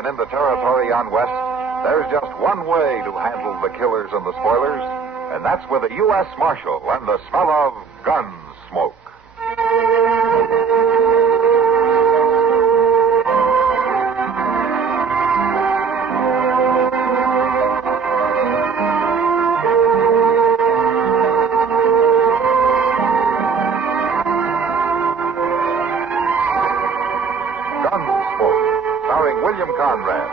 and in the territory on West, there's just one way to handle the killers and the spoilers, and that's with a U.S. Marshal and the smell of Gunsmoke. Gunsmoke, starring William Conrad.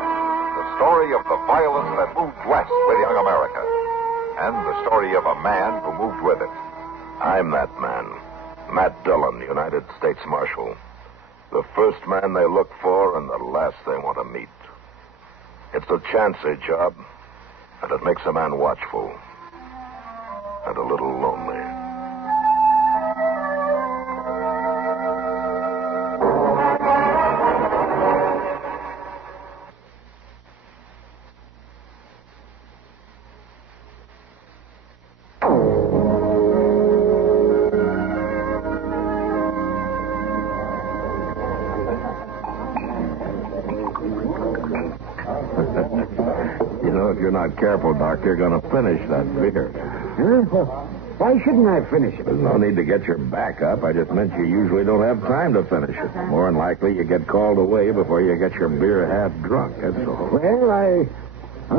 The story of the violence that moved west with young America. And the story of a man who moved with it. I'm that man. Matt Dillon, United States Marshal. The first man they look for and the last they want to meet. It's a chancy job, and it makes a man watchful and a little lonely. If you're not careful, Doc, you're going to finish that beer. Huh? Well, why shouldn't I finish it? There's no need to get your back up. I just meant you usually don't have time to finish it. More than likely, you get called away before you get your beer half drunk, that's all. Well,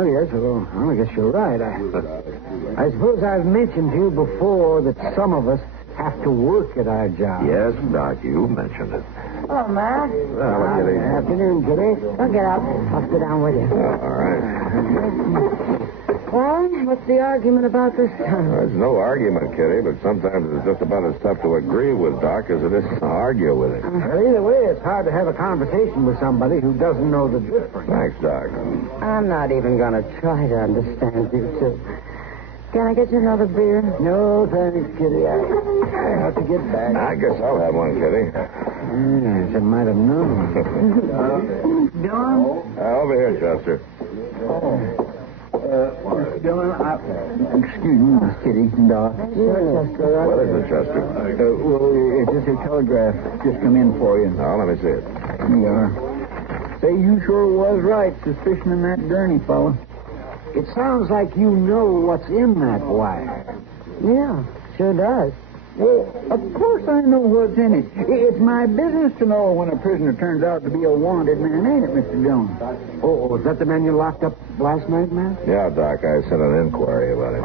yes, I guess you're right. I suppose I've mentioned to you before that some of us have to work at our job. Yes, Doc, you mentioned it. Hello, Matt. Well, Kitty. Afternoon, Kitty. Don't get up. I'll sit down with you. All right. Well, what's the argument about this time? There's no argument, Kitty, but sometimes it's just about as tough to agree with Doc as it is to argue with him. Well, either way, it's hard to have a conversation with somebody who doesn't know the difference. Thanks, Doc. I'm not even going to try to understand you two. Can I get you another beer? No, thanks, Kitty. I have to get back. I guess I'll have one, Kitty. Yes, I might have known. Dillon? Over here, Chester. Mr. Dillon, excuse me, Miss Kitty, Doc. What is it, Chester? Well, it's just a telegraph just come in for you. Oh, let me see it. Here you are. Say, you sure was right, suspicioning that Gurney fella. It sounds like you know what's in that wire. Yeah, sure does. Well, of course I know what's in it. It's my business to know when a prisoner turns out to be a wanted man, ain't it, Mr. Jones? Oh, was that the man you locked up last night, man? Yeah, Doc, I sent an inquiry about him.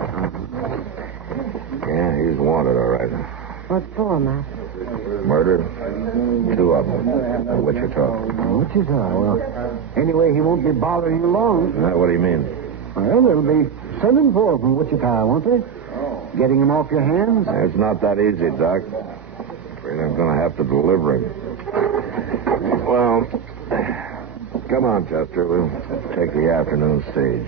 Yeah, he's wanted, all right. What for, Matt? Murder? 2 of them. In Wichita. Wichita? Well, anyway, he won't be bothering you long. What do you mean? Well, they'll be sending for him from Wichita, won't they? Getting him off your hands? It's not that easy, Doc. Afraid I'm going to have to deliver him. Well, come on, Chester. We'll take the afternoon stage.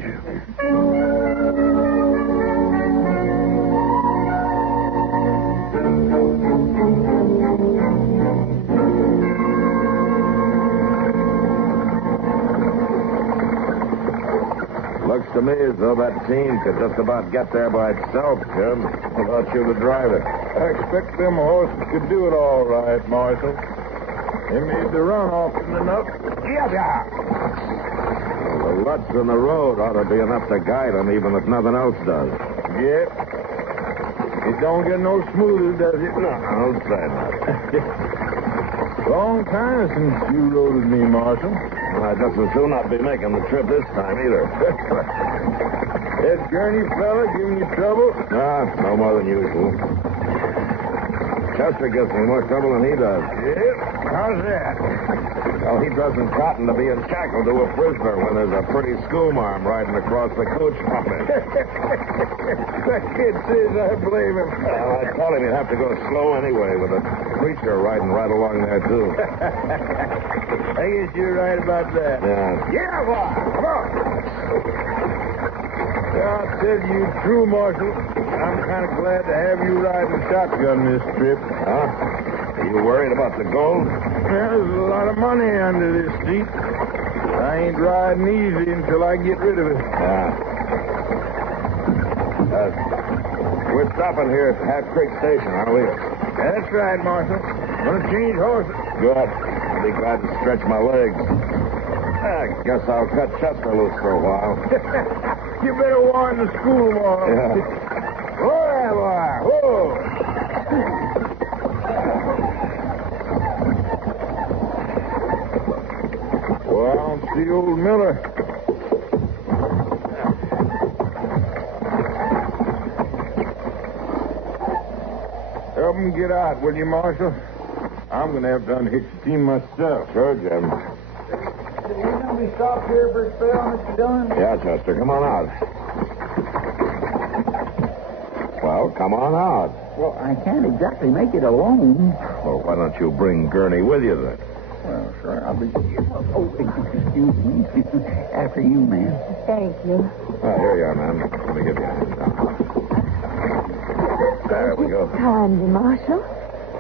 Looks to me as though that team could just about get there by itself, Jim, without you to drive it. I expect them horses could do it all right, Marshal. They made the run often enough. Well, the ruts in the road ought to be enough to guide them, even if nothing else does. Yep. It don't get no smoother, does it? No, don't say that. Long time since you rode with me, Marshal. Well, I'd just as soon not be making the trip this time, either. That Gurney fella giving you trouble? No more than usual. Chester gives me more trouble than he does. Yep. How's that? Well, he doesn't cotton to being shackled to a prisoner when there's a pretty schoolmarm riding across the coach from him. That kid says I blame him. Well, I told him he'd have to go slow anyway with a preacher riding right along there, too. I guess you're right about that. Yeah, boy. Come on. I'll tell you true, Marshal. I'm kind of glad to have you riding shotgun this trip. Huh? Are you worried about the gold? There's a lot of money under this seat. I ain't riding easy until I get rid of it. We're stopping here at Half Creek Station, aren't we? That's right, Marshal. Gonna change horses. Good. I'll be glad to stretch my legs. I guess I'll cut Chester loose for a while. You better warn the school, boy. Yeah. Whoa there, boy. Whoa. Well, I don't see old Miller. Help him get out, will you, Marshal? I'm going to have to unhitch the team myself. Sure, Jim. You going to be stopped here for a spell, Mr. Dillon? Yeah, Chester, come on out. Well, come on out. Well, I can't exactly make it alone. Well, why don't you bring Gurney with you then? Well, sure, I'll be... Oh, excuse me. After you, ma'am. Thank you. Oh, here you are, ma'am. Let me give you a hand down. There we go. Kindly, Marshal.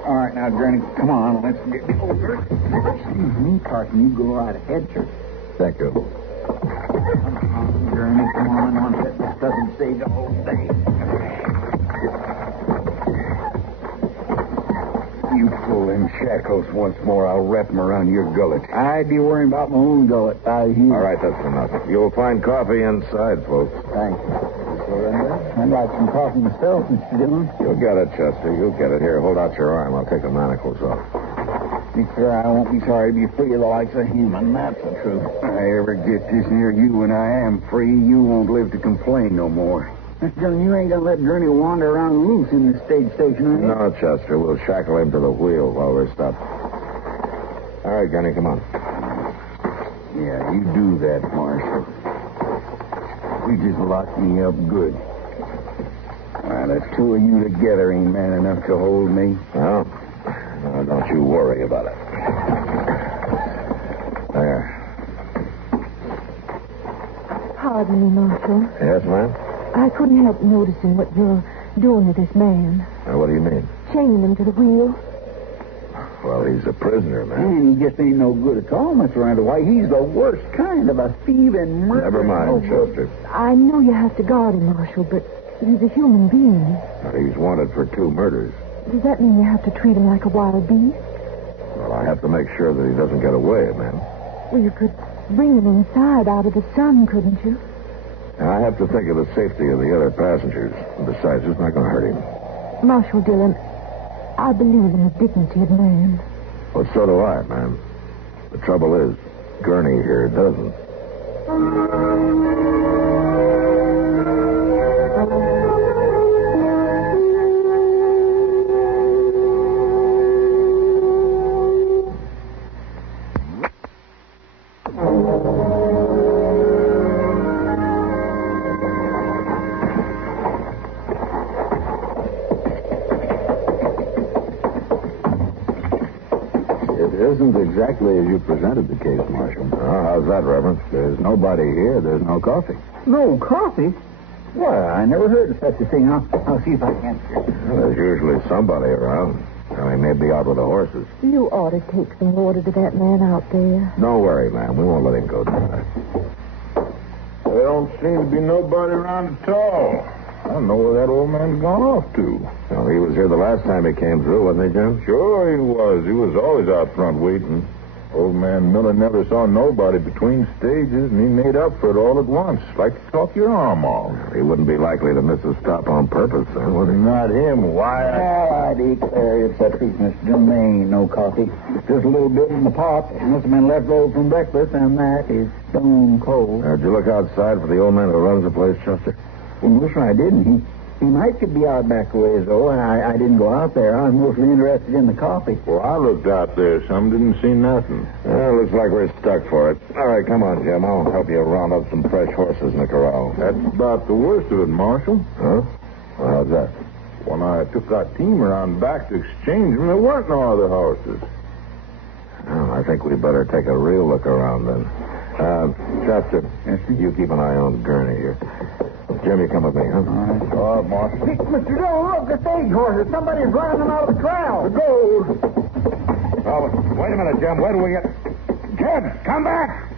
All right, now, Gurney, come on. Let's get over. Excuse me, Carson. You go right ahead, sir. Thank you. Come on, Gurney. Come on. One set. This doesn't save the whole thing. You pull them shackles once more, I'll wrap them around your gullet. I'd be worrying about my own gullet. All right, that's enough. You'll find coffee inside, folks. Thanks. I'd like some coffee myself, Mr. Dillon. You'll get it, Chester. You'll get it. Here, hold out your arm. I'll take the manacles off. Be clear, I won't be sorry to be free of the likes of him, and that's the truth. If I ever get this near you and I am free, you won't live to complain no more. Mr. Dillon, you ain't gonna let Gurney wander around loose in the stage station, are you? No, Chester. We'll shackle him to the wheel while we're stopped. All right, Gurney, come on. Yeah, you do that, Marshal. You just locked me up good. Now, the two of you together ain't man enough to hold me. Well, don't you worry about it. There. Pardon me, Marshal. Yes, ma'am? I couldn't help noticing what you're doing to this man. What do you mean? Chaining him to the wheel. Well, he's a prisoner, man. And he just ain't no good at all, Mr. Randall. Why, he's the worst kind of a thieving murderer. Never mind, Chester. I know you have to guard him, Marshal, but he's a human being. He's wanted for 2 murders. Does that mean you have to treat him like a wild beast? Well, I have to make sure that he doesn't get away, ma'am. Well, you could bring him inside out of the sun, couldn't you? And I have to think of the safety of the other passengers. And besides, it's not going to hurt him. Marshal Dillon, I believe in the dignity of man. Well, so do I, ma'am. The trouble is, Gurney here doesn't. Isn't exactly as you presented the case, Marshal. Oh, how's that, Reverend? There's nobody here. There's no coffee. No coffee? Why, I never heard of such a thing. I'll see if I can. Well, there's usually somebody around. He may be out with the horses. You ought to take some water to that man out there. Don't worry, ma'am. We won't let him go tonight. There don't seem to be nobody around at all. I don't know where that old man's gone off to. Well, he was here the last time he came through, wasn't he, Jim? Sure he was. He was always out front waiting. Old man Miller never saw nobody between stages, and he made up for it all at once, like to talk your arm off. He wouldn't be likely to miss a stop on purpose, then, would he? Not him. Why? Well, I declare it's the truth, Mr. Dillon. There ain't no coffee. It's just a little bit in the pot. It must have been left over from breakfast, and that is stone cold. Did you look outside for the old man who runs the place, Chester? Well, listen, I didn't. He might could be out back a ways, though, and I didn't go out there. I was mostly interested in the coffee. Well, I looked out there some, didn't see nothing. Well, looks like we're stuck for it. All right, come on, Jim. I'll help you round up some fresh horses in the corral. That's about the worst of it, Marshal. Huh? Well, how's that? When I took that team around back to exchange them, there weren't no other horses. Well, I think we'd better take a real look around, then. Chester, you keep an eye on Gurney here. Jim, you come with me, huh? All right, Marshal. Mr. Dillon, look, the stage horses. Somebody's running them out of the corral. The gold. Oh, wait a minute, Jim. Where do we get... Jim, come back!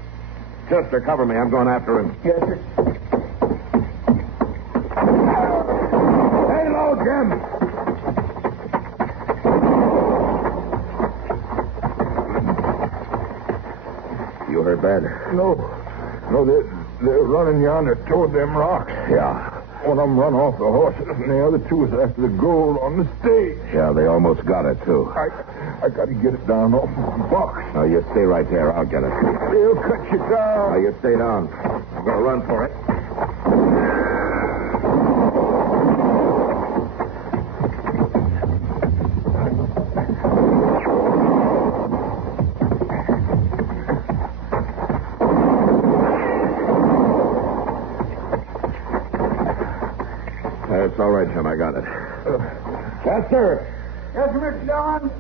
Chester, cover me. I'm going after him. Yes, sir. Lay low, Jim! You heard that, ahead. No, they're running yonder toward them rocks. Yeah. One of them run off the horses, and the other two is after the gold on the stage. Yeah, they almost got it, too. I got to get it down off my box. No, you stay right there. I'll get it. They'll cut you down. Now, you stay down. I'm going to run for it. It's all right, Jim. I got it. Chester! Yes, Mr. Dillon?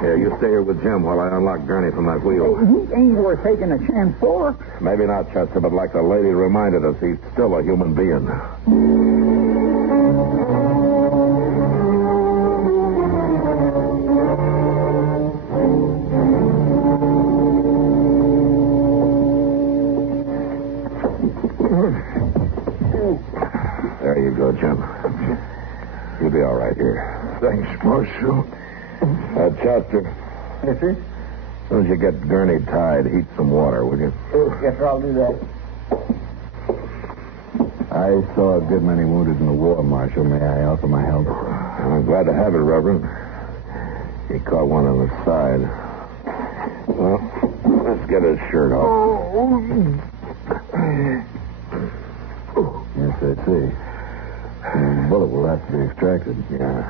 Here, you stay here with Jim while I unlock Gurney from that wheel. He ain't worth taking a chance for. Maybe not, Chester, but like the lady reminded us, he's still a human being. There you go, Jim. You'll be all right here. Thanks, Marshal. Chester, Yes, sir? as soon as you get Gurney tied, heat some water, will you? Yes, sir, I'll do that. I saw a good many wounded in the war, Marshal. May I offer my help? I'm glad to have it, Reverend. He caught one on the side. Well, let's get his shirt off. Yes, I see. The bullet will have to be extracted. Yeah.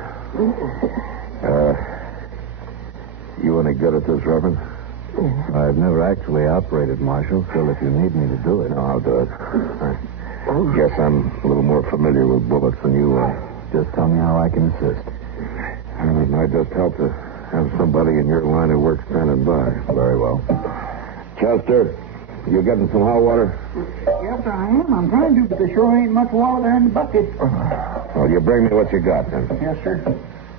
You any good at this, Reverend? I've never actually operated, Marshal. Still, if you need me to do it. No, I'll do it. I guess I'm a little more familiar with bullets than you are. Just tell me how I can assist. It might just help to have somebody in your line of work standing by. Very well. Chester, you getting some hot water? Yes, I am. I'm trying to, but there sure ain't much water there in the bucket. Well, you bring me what you got, then. Yes, sir.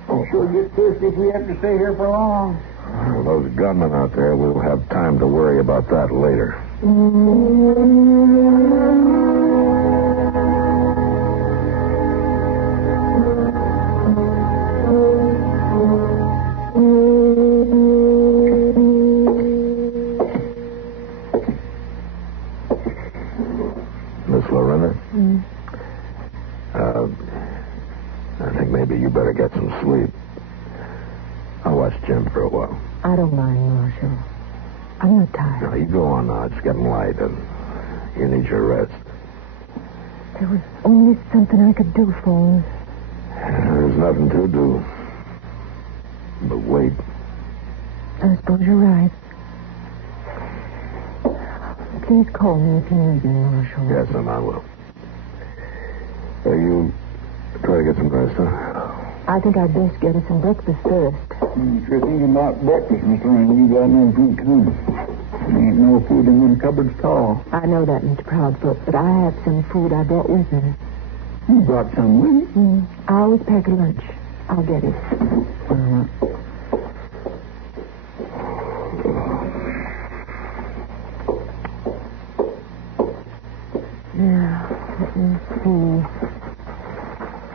We'll sure get thirsty if we have to stay here for long. Well, those gunmen out there, we'll have time to worry about that later. Miss Lorena? I think maybe you better get some sleep. I'll watch Jim for a while. I don't mind, Marshal. I'm not tired. Now, you go on now. It's getting light, and you need your rest. There was only something I could do for him. There's nothing to do. But wait. I suppose you're right. Please call me if you need me, Marshal. Yes, and I will. You try to get some rest, huh? I think I'd best get us some breakfast first. If you're thinking about breakfast, Mr. Randall, you got no food, too. There ain't no food in them cupboards at all. I know that, Mr. Proudfoot, but I have some food I brought with me. You brought some with you? I always pack a lunch. I'll get it. Now, let me see.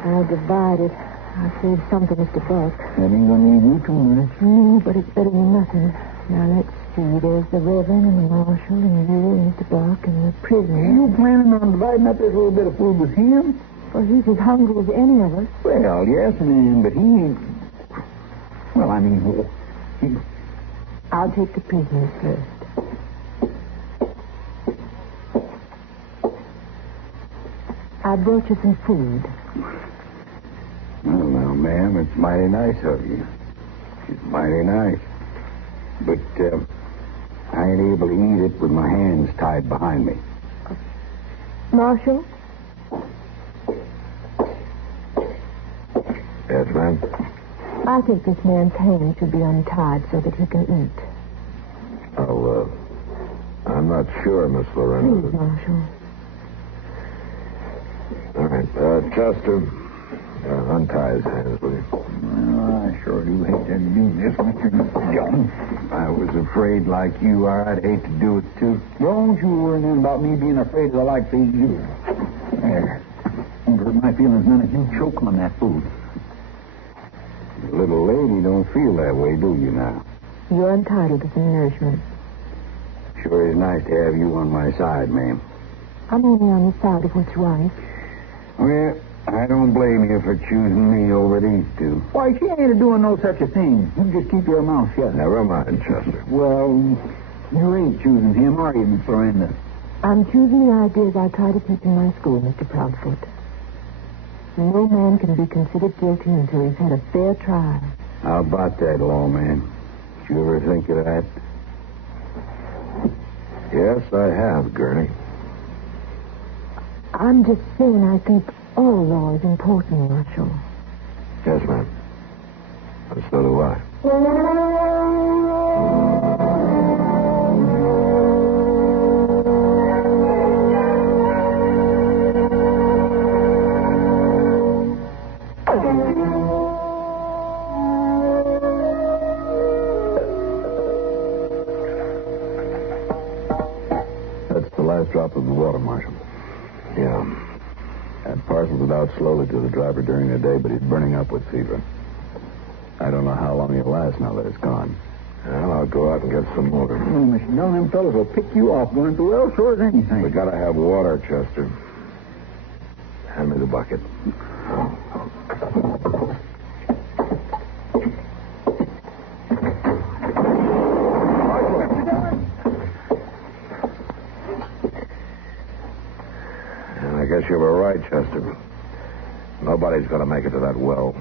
I'll divide it. I'll save some for Mr. Buck. That ain't gonna leave you too much. No, but it's better than nothing. Now, let's see. There's the Reverend and the Marshal and you and Mr. Buck and the prisoner. You planning on dividing up this little bit of food with him? Well, he's as hungry as any of us. Well, yes, ma'am, but he ain't... Well, I mean, he... I'll take the prisoners first. I brought you some food. Well, now, ma'am, it's mighty nice of you. It's mighty nice. But I ain't able to eat it with my hands tied behind me. Marshal? Yes, ma'am? I think this man's hands should be untied so that he can eat. Oh, I'm not sure, Miss Lorena. Please, Marshal. All right. Chester, untie his hands, will you? Well, I sure do hate to do this, Mr. Dillon. I was afraid like you are. I'd hate to do it, too. Don't you worry none about me being afraid of the likes of you. There. Won't hurt my feelings none if you choke on that food. Little lady don't feel that way, do you now? You're entitled to some nourishment. Sure is nice to have you on my side, ma'am. I'm only on the side of what's right. Well, I don't blame you for choosing me over these two. Why, she ain't doing no such a thing. You just keep your mouth shut. Never mind, Chester. Well, you ain't choosing him, are you, Miss Florinda? I'm choosing the ideas I try to teach in my school, Mr. Proudfoot. No man can be considered guilty until he's had a fair trial. How about that, lawman? Did you ever think of that? Yes, I have, Gurney. I'm just saying I think all law is important, Marshal. Yes, ma'am. And so do I. That's the last drop of the water, Marshal. Yeah. That parceled it out slowly to the driver during the day, but he's burning up with fever. I don't know how long he'll last now that it's gone. Well, I'll go out and get some more. Mr. Dillon, them fellows will pick you off going through well sure as anything. We gotta have water, Chester. Hand me the bucket. I guess you were right, Chester. Nobody's going to make it to that well.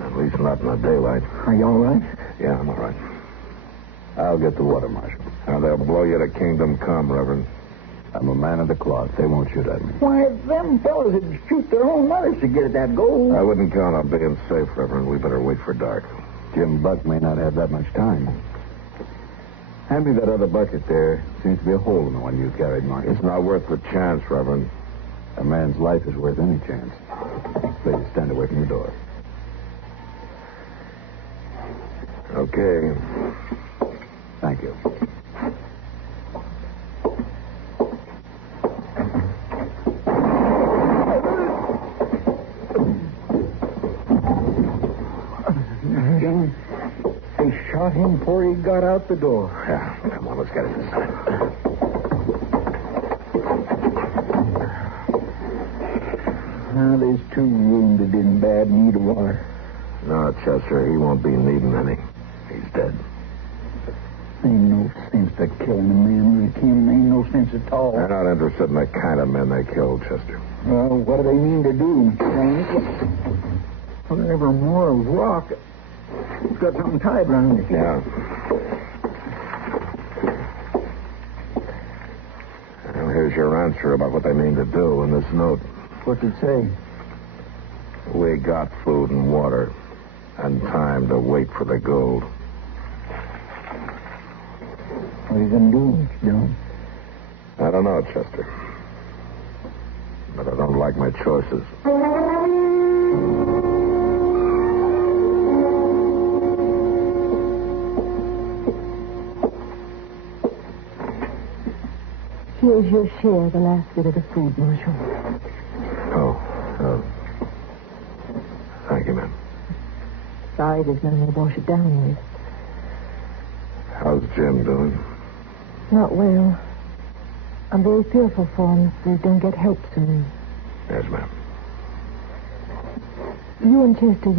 At least not in the daylight. Are you all right? Yeah, I'm all right. I'll get the water, Marshal. Now, they'll blow you to kingdom come, Reverend. I'm a man of the cloth. They won't shoot at me. Why, them fellows would shoot their own mothers to get at that gold. I wouldn't count on being safe, Reverend. We better wait for dark. Jim Buck may not have that much time. Hand me that other bucket there. Seems to be a hole in the one you carried, Marshal. It's not worth the chance, Reverend. A man's life is worth any chance. Please stand away from the door. Okay. Thank you. John, they shot him before he got out the door. Yeah, come on, let's get it this time. Now, there's two wounded in bad need of water. No, Chester, he won't be needing any. He's dead. Ain't no sense to killing a man like him. Ain't no sense at all. They're not interested in the kind of men they killed, Chester. Well, what do they mean to do, Mr. James? Whatever more of rock. It's got something tied around it. Yeah. Well, here's your answer about what they mean to do in this note. What's it say? We got food and water and time to wait for the gold. What are you going to do, Mr. Dillon? I don't know, Chester. But I don't like my choices. Here's your share of the last bit of the food, Marshal. Oh, thank you, ma'am. Sorry there's nothing to wash it down with. How's Jim doing? Not well. I'm very fearful for him if we don't get help soon. Yes, ma'am. You and Chester,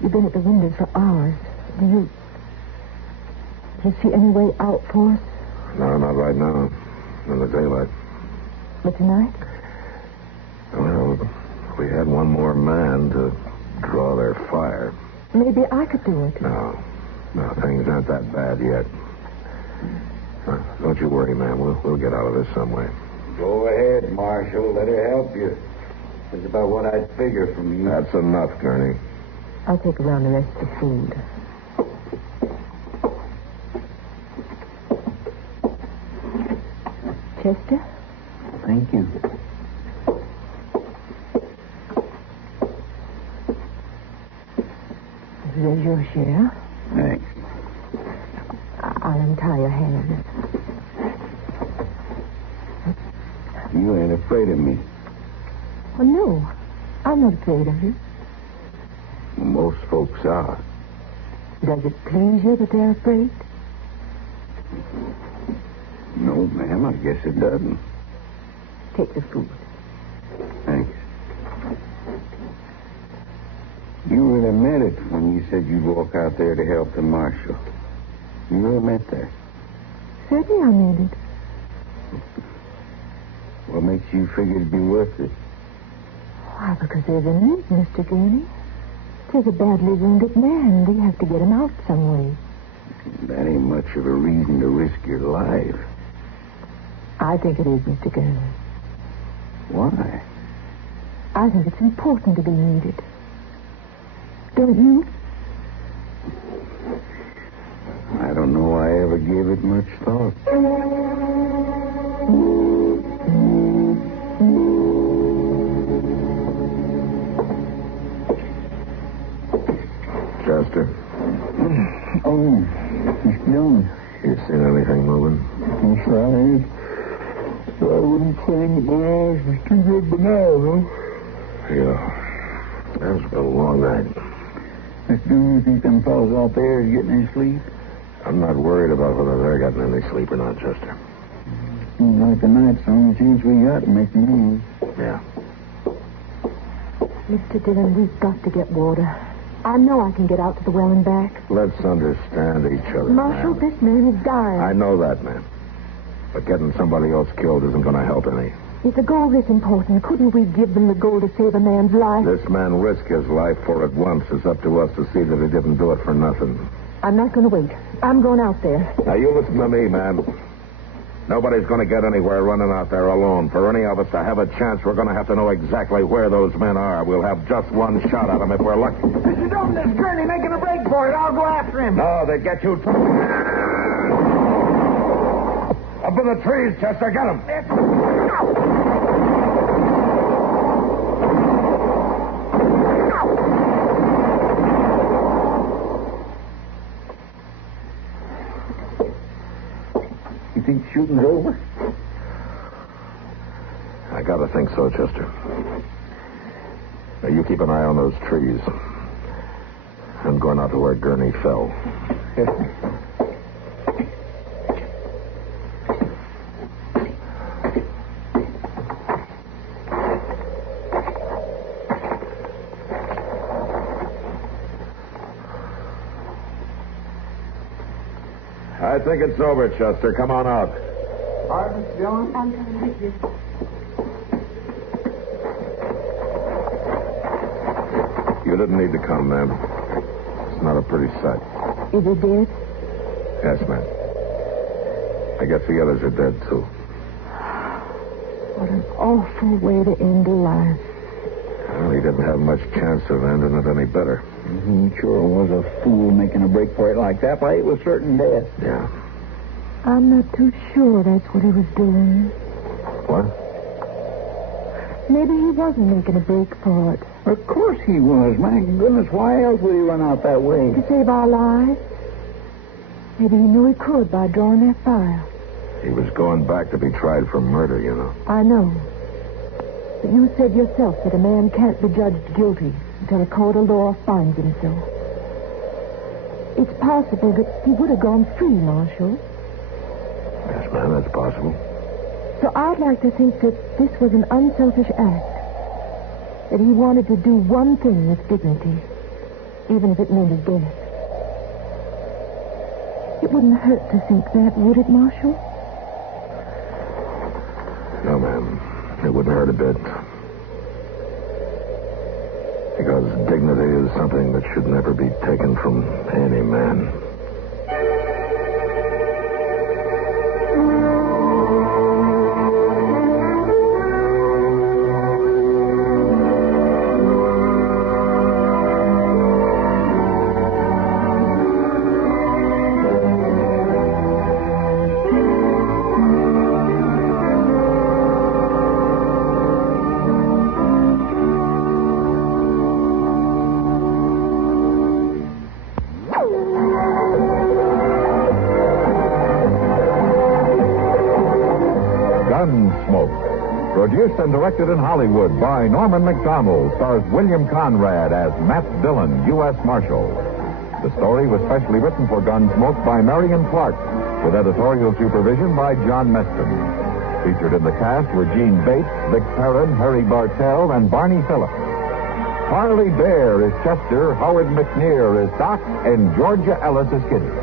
you've been at the windows for hours. Do you see any way out for us? No, not right now. In the daylight. But tonight? Well, we had one more man to draw their fire. Maybe I could do it. No, things aren't that bad yet. Don't you worry, ma'am. We'll get out of this some way. Go ahead, Marshal. Let her help you. That's about what I'd figure from you. That's enough, Gurney. I'll take around the rest of the food. Chester? Thank you. There's your share. Thanks. I'll untie your hands. You ain't afraid of me. Oh, no. I'm not afraid of you. Most folks are. Does it please you that they're afraid? No, ma'am, I guess it doesn't. Take the food. Thanks. You really meant it when you said you'd walk out there to help the marshal. You really meant that. Certainly I meant it. What makes you figure it'd be worth it? Why, because there's a need, Mr. Gurney. There's a badly wounded man. We have to get him out some way. That ain't much of a reason to risk your life. I think it is, Mr. Gurney. Why? I think it's important to be needed. Don't you? I don't know I ever gave it much thought. Chester, Oh, Mr. Dillon. you seen anything moving? Yes, I have. I wouldn't claim that my eyes was too good by now, though. Yeah. That's been a long night. Mr. Dillon, you think them fellas out there is getting any sleep? I'm not worried about whether they're getting any sleep or not, Chester. Seems like the night's the only chance we got to make a move. Yeah. Mr. Dillon, we've got to get water. I know I can get out to the well and back. Let's understand each other, Marshal, ma'am. this man is dying. I know that, ma'am. But getting somebody else killed isn't going to help any. If the gold is important, couldn't we give them the gold to save a man's life? This man risked his life for it once. It's up to us to see that he didn't do it for nothing. I'm not going to wait. I'm going out there. Now, you listen to me, ma'am. Nobody's going to get anywhere running out there alone. For any of us to have a chance, we're going to have to know exactly where those men are. We'll have just one shot at them if we're lucky. Mr. Dillon, this Gurney making a break for it. I'll go after him. No, they get you. Up in the trees, Chester. Get him. You think shooting's over? I gotta think so, Chester. Now, you keep an eye on those trees. I'm going out to where Gurney fell. I think it's over, Chester. Come on out. All right, Mr. Dillon. I'm coming with you. You didn't need to come, ma'am. It's not a pretty sight. Is he dead? Yes, ma'am. I guess the others are dead, too. What an awful way to end a life. Well, he didn't have much chance of ending it any better. He sure was a fool making a break for it like that. Why, it was certain death. Yeah. I'm not too sure that's what he was doing. What? Maybe he wasn't making a break for it. Of course he was. My goodness, why else would he run out that way? To save our lives. Maybe he knew he could by drawing that fire. He was going back to be tried for murder, you know. I know. But you said yourself that a man can't be judged guilty until a court of law finds him so. It's possible that he would have gone free, Marshal. Yes, ma'am, that's possible. So I'd like to think that this was an unselfish act. That he wanted to do one thing with dignity, even if it meant his death. It wouldn't hurt to think that, would it, Marshal? No, ma'am. It wouldn't hurt a bit. Because dignity is something that should never be taken from any man. Gunsmoke, Produced and directed in Hollywood by Norman Macdonnell, stars William Conrad as Matt Dillon, U.S. Marshal. The story was specially written for Gunsmoke by Marion Clark, with editorial supervision by John Meston. Featured in the cast were Gene Bates, Vic Perrin, Harry Bartell, and Barney Phillips. Harley Bear is Chester, Howard McNear is Doc, and Georgia Ellis is Kitty.